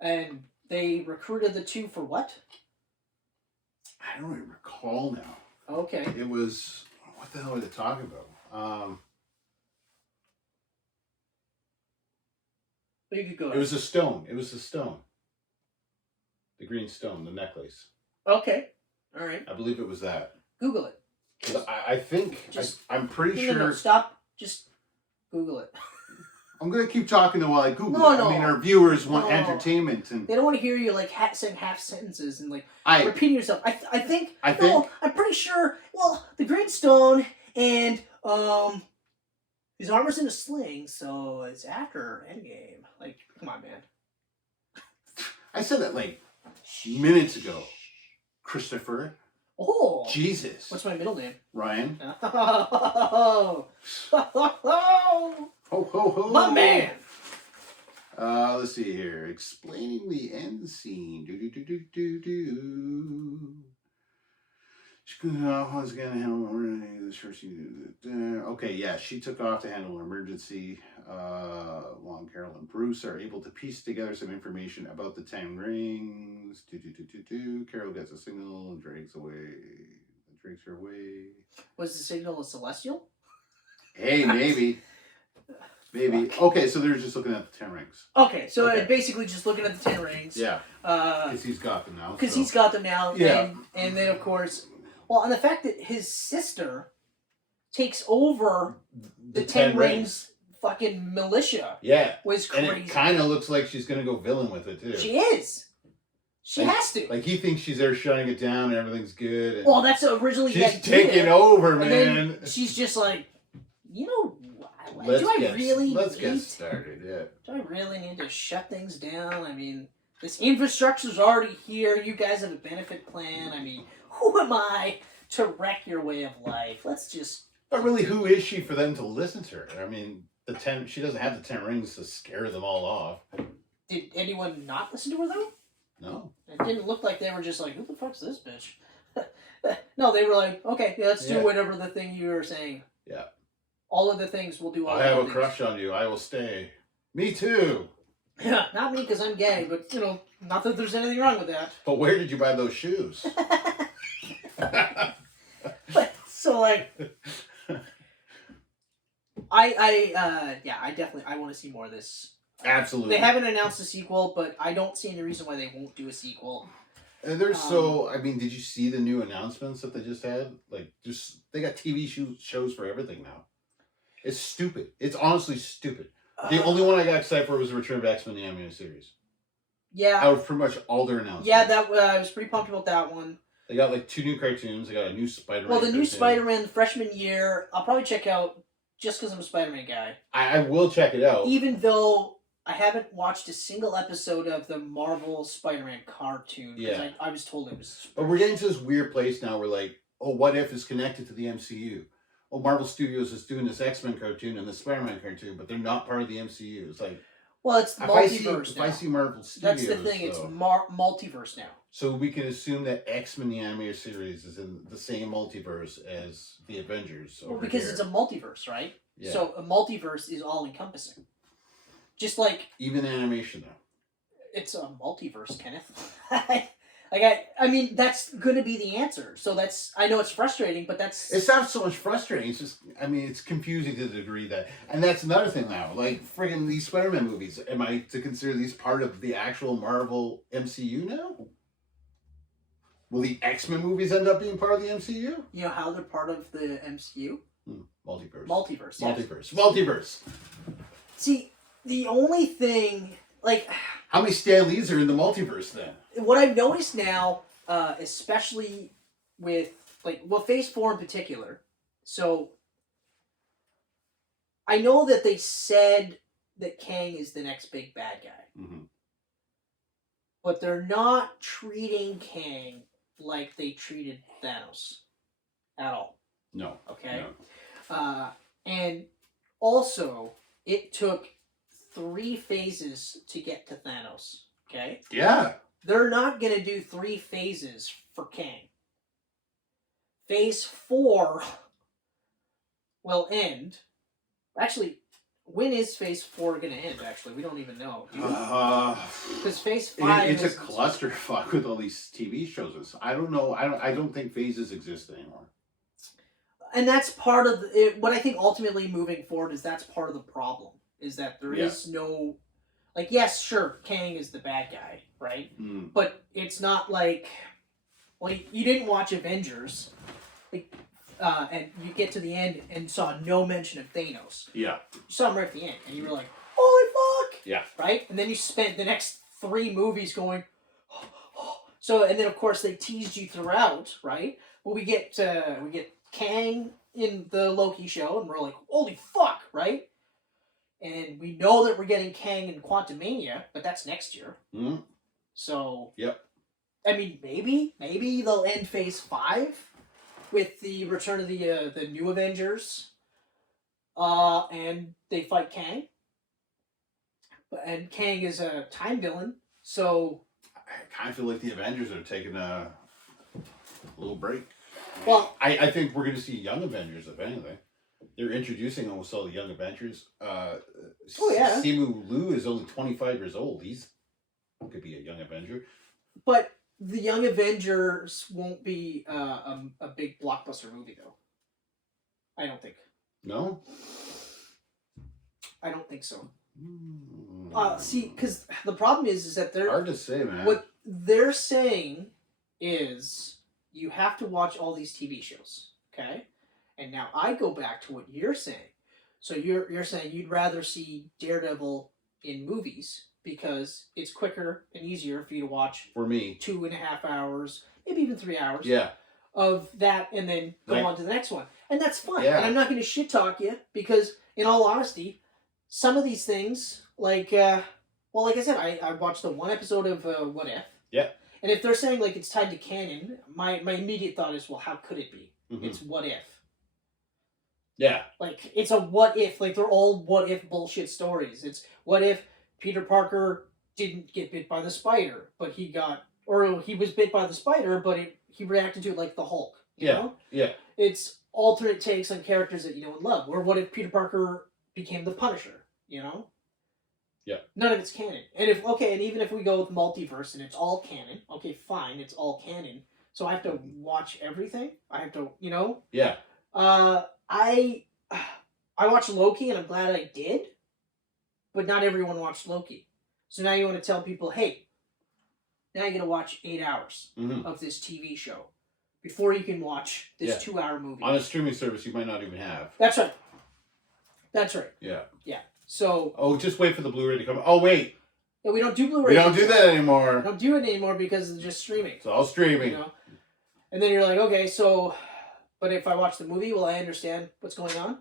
and they recruited the two for what? I don't even recall now. Okay. It was, what the hell were they talking about? You could go. It was a stone. It was the stone. The green stone, the necklace. Okay. All right. I believe it was that. Google it. I think, I'm pretty sure. No, stop. Just Google it. I'm going to keep talking while I Google No, it. no. I mean, our viewers want No. entertainment. And They don't want to hear you like saying half sentences and like I repeating yourself. I think. think- I'm pretty sure. Well, the Green Stone and his armor's in a sling, so it's after Endgame. Like, come on, man. I said that like minutes ago. Christopher. Oh. Jesus. What's my middle name? Ryan. Oh. Ho, ho, ho. My man. Let's see here. Explaining the end scene. Once again, handle this first. Okay, yeah, she took off to handle an emergency. Long Carol and Bruce are able to piece together some information about the 10 rings. Carol gets a signal and drags her away. Was the signal a celestial? Hey, maybe. Maybe. Okay, so they're just looking at the 10 rings. Okay, so basically just looking at the 10 rings. Yeah. Because he's got them now. Because he's got them now. Yeah. And then, of course, well, and the fact that his sister takes over the 10 rings fucking militia. Yeah. Was crazy. And it kind of looks like she's going to go villain with it, too. She is. She has to. Like, he thinks she's there shutting it down and everything's good. And well, that's originally... she's taking over, man. And then she's just like, you know, Let's get need, started. Yeah. Do I really need to shut things down? I mean, this infrastructure's already here. You guys have a benefit plan. I mean, who am I to wreck your way of life? Let's just. But really, who is she for them to listen to her? I mean, she doesn't have the 10 rings to scare them all off. Did anyone not listen to her though? No. It didn't look like they were just like, who the fuck's this bitch? No, they were like, okay, yeah, let's do whatever the thing you were saying. Yeah. All of the things we'll do. I have a crush on you. I will stay. Me too. Yeah, not me because I'm gay, but you know, not that there's anything wrong with that. But where did you buy those shoes? But so like, I want to see more of this. Absolutely. They haven't announced a sequel, but I don't see any reason why they won't do a sequel. And they're I mean, did you see the new announcements that they just had? Like, they got TV shows for everything now. It's stupid. It's honestly stupid. The only one I got excited for was the return of X-Men the Animated Series. Yeah. Out of pretty much all their announcements. Yeah, I was pretty pumped about that one. They got like 2 new cartoons. They got a new Spider-Man. Well, the new Spider-Man freshman year, I'll probably check out just because I'm a Spider-Man guy. I will check it out. Even though I haven't watched a single episode of the Marvel Spider-Man cartoon. Yeah. I was told it was... But we're getting to this weird place now where like, oh, What If is connected to the MCU. Oh, Marvel Studios is doing this X-Men cartoon and the Spider-Man cartoon, but they're not part of the MCU. It's like... Well, it's the multiverse now. If I see Marvel Studios... That's the thing, it's multiverse now. So we can assume that X-Men the Animated Series is in the same multiverse as the Avengers over because here. It's a multiverse, right? Yeah. So a multiverse is all-encompassing. Just like... Even animation, though. It's a multiverse, Kenneth. I mean, that's going to be the answer. So that's... I know it's frustrating, but that's... It's not so much frustrating. It's just... I mean, it's confusing to the degree that... And that's another thing now. Like, friggin' these Spider-Man movies. Am I to consider these part of the actual Marvel MCU now? Will the X-Men movies end up being part of the MCU? You know how they're part of the MCU? Multiverse. Multiverse, yes. Multiverse. See... The only thing, like... How many Stan Lees are in the multiverse, then? What I've noticed now, especially with, like, well, Phase 4 in particular, so... I know that they said that Kang is the next big bad guy. Mm-hmm. But they're not treating Kang like they treated Thanos. At all. No. Okay? No. And also, it took 3 phases to get to Thanos. Okay? Yeah. They're not going to do 3 phases for Kang. Phase 4 will end. Actually, when is Phase 4 going to end, actually? We don't even know. Because Phase 5 it's a clusterfuck with all these TV shows. I don't know. I don't think phases exist anymore. And that's part of what I think ultimately moving forward is that's part of the problem. Is that there is no... Like, yes, sure, Kang is the bad guy, right? Mm. But it's not like... Like, you didn't watch Avengers, like, and you get to the end and saw no mention of Thanos. Yeah. You saw him right at the end, and you were like, holy fuck! Yeah. Right? And then you spent the next 3 movies going... So, and then, of course, they teased you throughout, right? Well, we get Kang in the Loki show, and we're like, holy fuck, right? And we know that we're getting Kang in Quantumania, but that's next year. Mm-hmm. So, yep. I mean, maybe they'll end Phase 5 with the return of the new Avengers, and they fight Kang. And Kang is a time villain, so... I kind of feel like the Avengers are taking a little break. Well, I think we're going to see young Avengers, if anything. They're introducing almost all the young Avengers. Simu Liu is only 25 years old. He could be a young Avenger. But the Young Avengers won't be a big blockbuster movie, though. I don't think. No? I don't think so. See, because the problem is that they're... Hard to say, man. What they're saying is you have to watch all these TV shows, okay? And now I go back to what you're saying. So you're saying you'd rather see Daredevil in movies because it's quicker and easier for you to watch. For me. 2.5 hours, maybe even 3 hours. Yeah. of that and then go Right. on to the next one. And that's fine. Yeah. And I'm not going to shit talk you because, in all honesty, some of these things, like, well, like I said, I watched the one episode of What If. Yeah. And if they're saying, like, it's tied to canon, my immediate thought is, well, how could it be? Mm-hmm. It's What If. Yeah. Like, it's a what if. Like, they're all what if bullshit stories. It's what if Peter Parker didn't get bit by the spider, but he got... Or he was bit by the spider, but he reacted to it like the Hulk. You know? Yeah. It's alternate takes on characters that you know and love. Or what if Peter Parker became the Punisher? You know? Yeah. None of it's canon. And even if we go with multiverse and it's all canon, okay, fine, it's all canon. So I have to watch everything? I have to, you know? Yeah. I watched Loki and I'm glad I did, but not everyone watched Loki. So now you want to tell people, hey, now you're going to watch 8 hours of this TV show before you can watch this 2-hour movie. On a streaming service you might not even have. That's right. That's right. Yeah. Yeah. So... Oh, just wait for the Blu-ray to come. Oh, wait. Yeah, we don't do Blu-ray. We don't do that anymore. We don't do it anymore because it's just streaming. It's all streaming. You know? And then you're like, okay, so... But if I watch the movie, will I understand what's going on?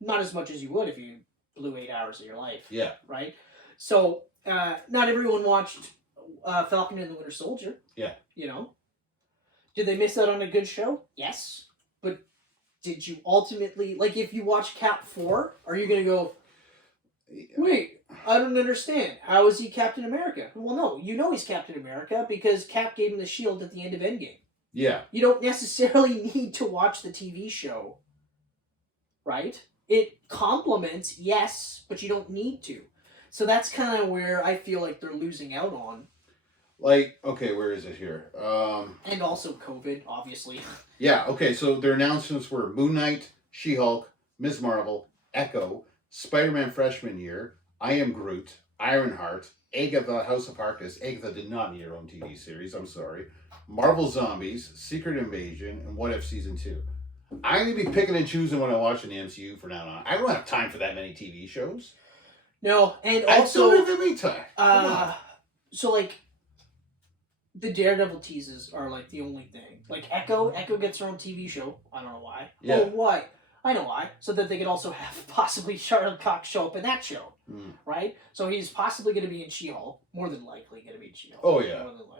Not as much as you would if you blew 8 hours of your life. Yeah. Right? So, not everyone watched Falcon and the Winter Soldier. Yeah. You know? Did they miss out on a good show? Yes. But did you ultimately... Like, if you watch Cap 4, are you going to go... Wait, I don't understand. How is he Captain America? Well, no, you know he's Captain America because Cap gave him the shield at the end of Endgame. Yeah. You don't necessarily need to watch the TV show, right? It complements, yes, but you don't need to. So that's kind of where I feel like they're losing out on. Like, okay, where is it here? And also COVID, obviously. Yeah, okay, so their announcements were Moon Knight, She-Hulk, Ms. Marvel, Echo, Spider-Man Freshman Year, I Am Groot, Ironheart, Agatha House of Harkness. Agatha did not need her own TV series, I'm sorry. Marvel Zombies, Secret Invasion, and What If Season 2. I'm going to be picking and choosing what I watch in the MCU from now on. I don't have time for that many TV shows. No, and also... I don't have any time. So, like, the Daredevil teases are, like, the only thing. Like, Echo gets her own TV show. I don't know why. Yeah. Oh, why? I know why. So that they could also have possibly Charlotte Cox show up in that show. Right? So he's possibly going to be in She-Hulk. More than likely going to be in She-Hulk. Oh, yeah. More than likely.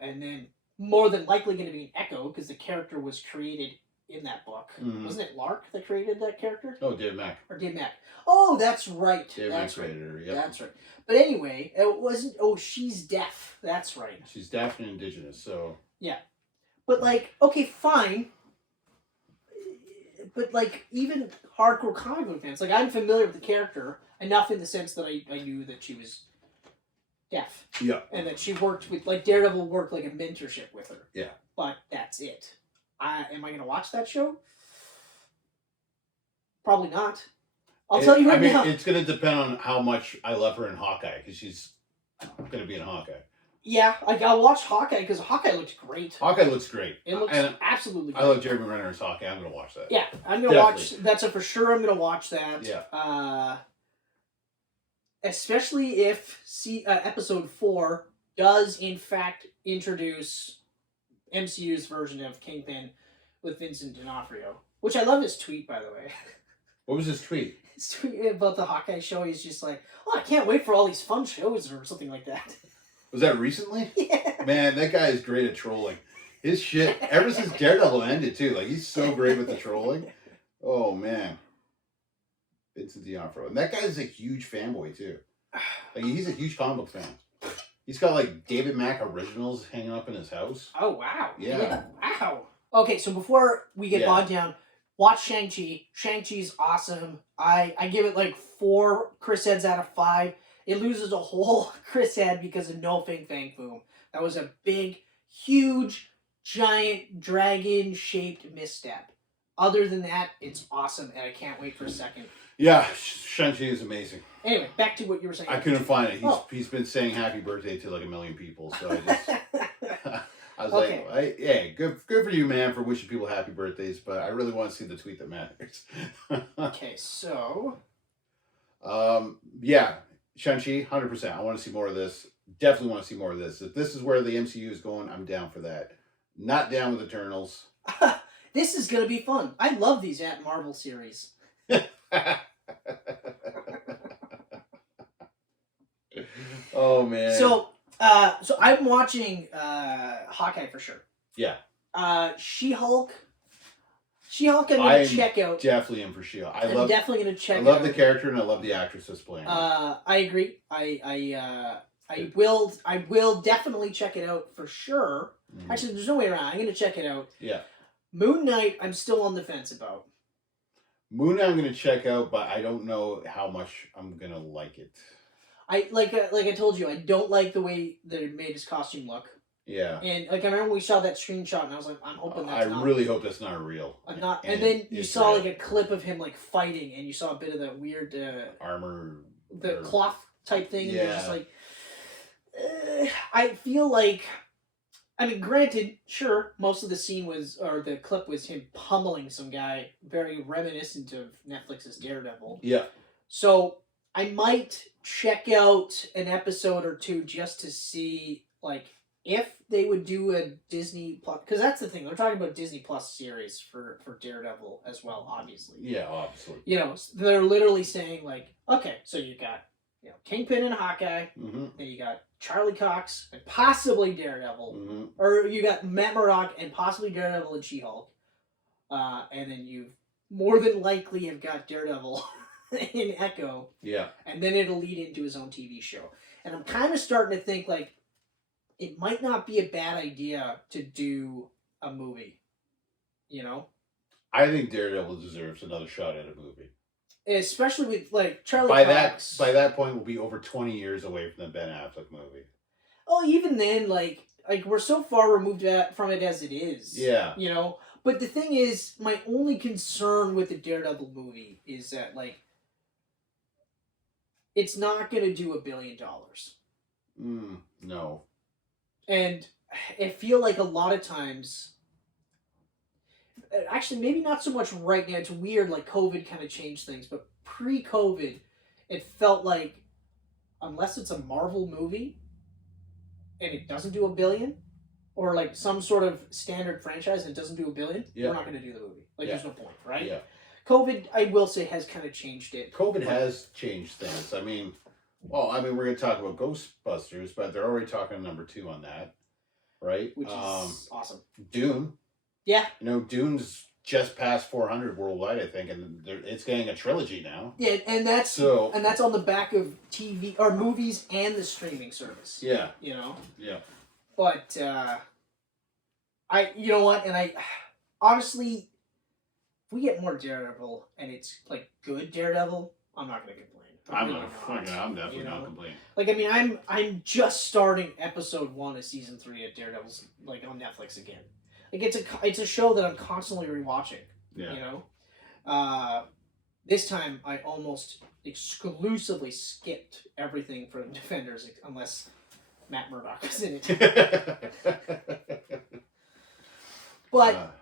And then more than likely going to be in Echo because the character was created in that book. Wasn't it Lark that created that character? Oh, Dave Mack. Or Dave Mack. Oh, that's right. Dave Mack created her, yep. That's right. But anyway, it wasn't... Oh, she's deaf. That's right. She's deaf and indigenous, so... Yeah. But, like, okay, fine. But, like, even hardcore comic book fans, like, I'm familiar with the character enough in the sense that I knew that she was deaf. Yeah. And that she worked with... Like, Daredevil worked like a mentorship with her. Yeah. But that's it. Am I going to watch that show? Probably not. I'll tell you right now. It's going to depend on how much I love her in Hawkeye, because she's going to be in Hawkeye. Yeah, like, I'll watch Hawkeye, because Hawkeye looks great. Hawkeye looks great. It looks absolutely great. I love Jeremy Renner as Hawkeye. I'm going to watch that. Yeah, I'm going to watch... That's a for sure I'm going to watch that. Yeah. Especially if episode 4 does, in fact, introduce MCU's version of Kingpin with Vincent D'Onofrio. Which I love his tweet, by the way. What was his tweet? His tweet about the Hawkeye show, he's just like, oh, I can't wait for all these fun shows, or something like that. Was that recently? Yeah. Man, that guy is great at trolling. His shit, ever since Daredevil ended, too. Like, he's so great with the trolling. Oh, man. Vincent D'Onofrio. And that guy's a huge fanboy, too. Like, he's a huge comic book fan. He's got, like, David Mack originals hanging up in his house. Oh, wow. Yeah. Wow. Okay, so before we get bogged down, watch Shang-Chi. Shang-Chi's awesome. I give it, like, 4 Chris heads out of 5. It loses a whole Chris head because of no Fing Fang Boom. That was a big, huge, giant, dragon-shaped misstep. Other than that, it's awesome, and I can't wait for a second. Yeah, Shang-Chi is amazing. Anyway, back to what you were saying. I couldn't find it. He's been saying happy birthday to like 1 million people, so I just... I was like, yeah, good for you, man, for wishing people happy birthdays, but I really want to see the tweet that matters. Okay, so... yeah, Shang-Chi, 100%. I want to see more of this. Definitely want to see more of this. If this is where the MCU is going, I'm down for that. Not down with Eternals. This is gonna be fun. I love these at Marvel series. Oh man. So I'm watching Hawkeye for sure. Yeah. She-Hulk. She-Hulk, I'm gonna check out. Definitely in for She-Hulk. I'm definitely gonna check. I love the character and I love the actress that's playing her. I agree. I will definitely check it out for sure. Mm-hmm. Actually, there's no way around. I'm gonna check it out. Yeah. Moon Knight, I'm still on the fence about. Moon Knight, I'm gonna check out, but I don't know how much I'm gonna like it. I like I told you, I don't like the way they made his costume look. Yeah. And like I remember we saw that screenshot, and I was like, I'm hoping that's not. I really hope that's not real. I'm not. And then you saw like a clip of him like fighting, and you saw a bit of that weird armor, the cloth type thing. Yeah. And you're just like, I feel like. I mean, granted, sure, most of the scene or the clip was him pummeling some guy, very reminiscent of Netflix's Daredevil. Yeah. So I might check out an episode or two just to see, like, if they would do a Disney Plus, because that's the thing, they're talking about Disney Plus series for Daredevil as well, obviously. Yeah, obviously. You know, they're literally saying, like, okay, so you got, Kingpin and Hawkeye, then you got Charlie Cox and possibly Daredevil, or you got Matt Murdock and possibly Daredevil and She-Hulk, and then you more than likely have got Daredevil in Echo, and then it'll lead into his own TV show. And I'm kind of starting to think like it might not be a bad idea to do a movie, I think Daredevil deserves another shot at a movie. Especially with like Charlie Cox. By that point, we'll be over 20 years away from the Ben Affleck movie. Oh, even then, like we're so far removed from it as it is. Yeah. But the thing is, my only concern with the Daredevil movie is that like it's not going to do $1 billion. No. And I feel like a lot of times. Actually, maybe not so much right now. It's weird, like COVID kind of changed things. But pre-COVID, it felt like unless it's a Marvel movie and it doesn't do $1 billion, or like some sort of standard franchise and it doesn't do $1 billion, we're not going to do the movie. Like, there's no point, right? Yeah. COVID, I will say, has kind of changed it. COVID has changed things. I mean, we're going to talk about Ghostbusters, but they're already talking number 2 on that, right? Which is awesome. Dune. Yeah. Dune's just past 400 worldwide, I think, and it's getting a trilogy now. Yeah, and that's on the back of TV or movies and the streaming service. Yeah. Yeah. But you know what? And I honestly, if we get more Daredevil and it's like good Daredevil, I'm not gonna complain. I'm definitely not complaining. Like, I mean, I'm just starting episode 1 of season 3 of Daredevil's like on Netflix again. Like it's a show that I'm constantly rewatching. Yeah. This time I almost exclusively skipped everything for the Defenders unless Matt Murdock is in it. But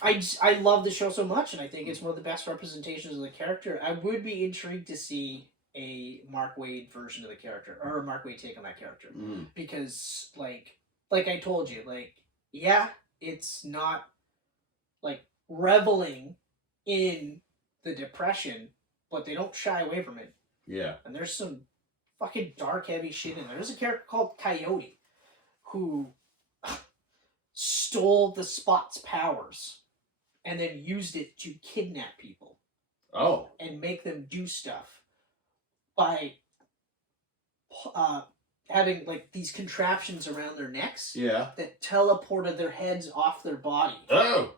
I love the show so much, and I think it's one of the best representations of the character. I would be intrigued to see a Mark Waid version of the character, or a Mark Waid take on that character, because like I told you, it's not like reveling in the depression, but they don't shy away from it. Yeah. And there's some fucking dark, heavy shit in there. There's a character called Coyote who stole the Spot's powers and then used it to kidnap people. Oh. And make them do stuff by having like these contraptions around their necks that teleported their heads off their body. Oh.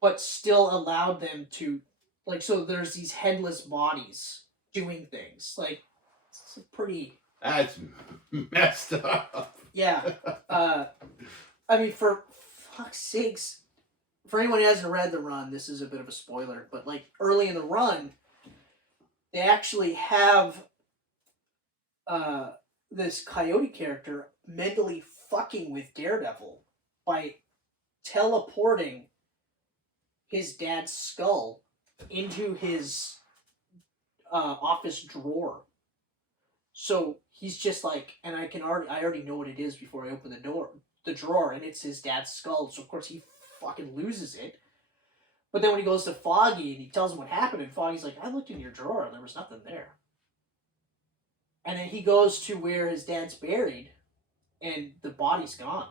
But still allowed them to, like, so there's these headless bodies doing things. Like, it's pretty... That's messed up. Yeah. I mean, for fuck's sakes, for anyone who hasn't read the run, this is a bit of a spoiler, but like early in the run, they actually have this Coyote character mentally fucking with Daredevil by teleporting his dad's skull into his office drawer. So he's just like, and I already know what it is before I open the door. the drawer, and it's his dad's skull. So of course he fucking loses it. But then when he goes to Foggy and he tells him what happened, and Foggy's like, I looked in your drawer and there was nothing there. And then he goes to where his dad's buried, and the body's gone.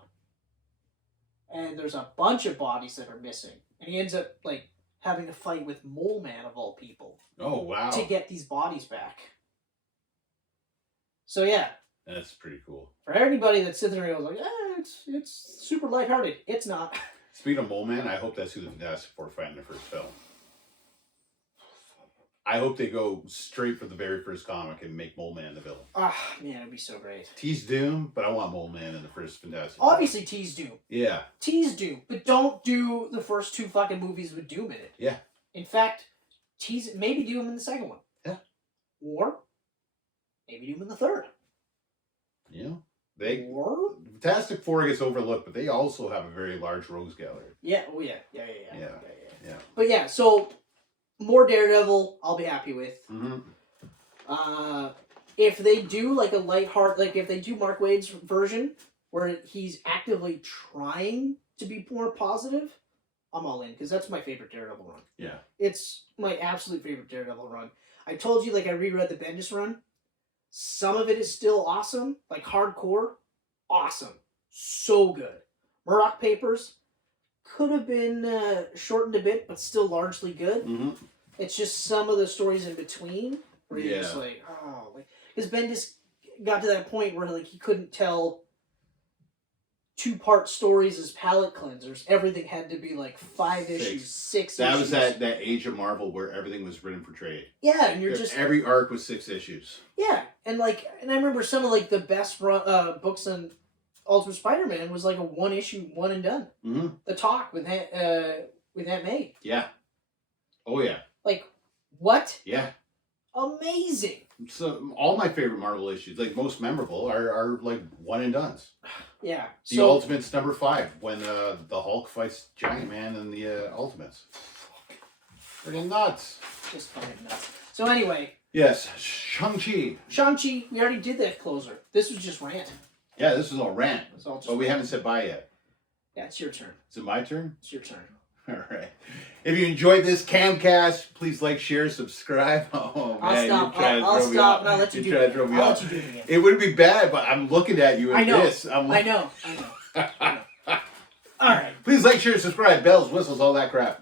And there's a bunch of bodies that are missing. And he ends up, like, having to fight with Mole Man, of all people. Oh, wow. To get these bodies back. So, yeah. That's pretty cool. For anybody that's sitting there and goes, like, it's super lighthearted. It's not. Speaking of Mole Man, I hope that's who the Fantastic Four fight in the first film. I hope they go straight for the very first comic and make Mole Man the villain. Ah, man, it'd be so great. Tease Doom, but I want Mole Man in the first Fantastic Four. Obviously, tease Doom. Yeah. Tease Doom, but don't do the first 2 fucking movies with Doom in it. Yeah. In fact, maybe Doom in the second one. Yeah. Or maybe Doom in the third. Yeah. Fantastic Four gets overlooked, but they also have a very large rogues gallery. Yeah. Oh yeah. Yeah. Yeah. But yeah, so more Daredevil, I'll be happy with. Mm-hmm. If they do like a lighthearted, like if they do Mark Waid's version where he's actively trying to be more positive, I'm all in because that's my favorite Daredevil run. Yeah. It's my absolute favorite Daredevil run. I told you, like, I reread the Bendis run. Some of it is still awesome, like hardcore, awesome, so good. Murdoch Papers could have been shortened a bit, but still largely good. Mm-hmm. It's just some of the stories in between where you're just like, oh, like, because Bendis got to that point where like he couldn't tell 2-part stories as palate cleansers. Everything had to be like 5 issues, 6 that issues. That was that Age of Marvel where everything was written for trade. Yeah, and you're just every arc was 6 issues. Yeah, and I remember some of like the best books on Ultimate Spider-Man was like a 1-issue, one and done. Mm-hmm. The Talk with Aunt May. Yeah. Oh yeah. Like what? Yeah. Amazing. So all my favorite Marvel issues, like most memorable, are like one and dones. Yeah. The Ultimates number 5 when the Hulk fights Giant Man and the Ultimates. Freaking nuts. Just fucking nuts. So anyway. Yes, Shang-Chi. Shang-Chi, we already did that closer. This was just rant. Yeah, this is all rant. But we haven't said bye yet. Yeah, it's your turn. Is it my turn? It's your turn. All right. If you enjoyed this Camcast, please like, share, subscribe. Oh, man. I'll stop. I'll stop and I'll let you do it. I'll let you do it again. It wouldn't be bad, but I'm looking at you at this. I know. All right. Please like, share, subscribe, bells, whistles, all that crap.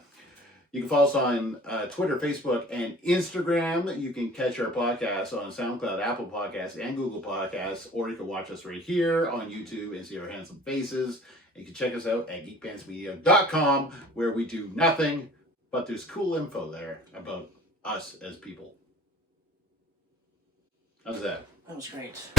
You can follow us on Twitter, Facebook, and Instagram. You can catch our podcast on SoundCloud, Apple Podcasts, and Google Podcasts, or you can watch us right here on YouTube and see our handsome faces. You can check us out at geekpantsmedia.com, where we do nothing, but there's cool info there about us as people. How's that? That was great.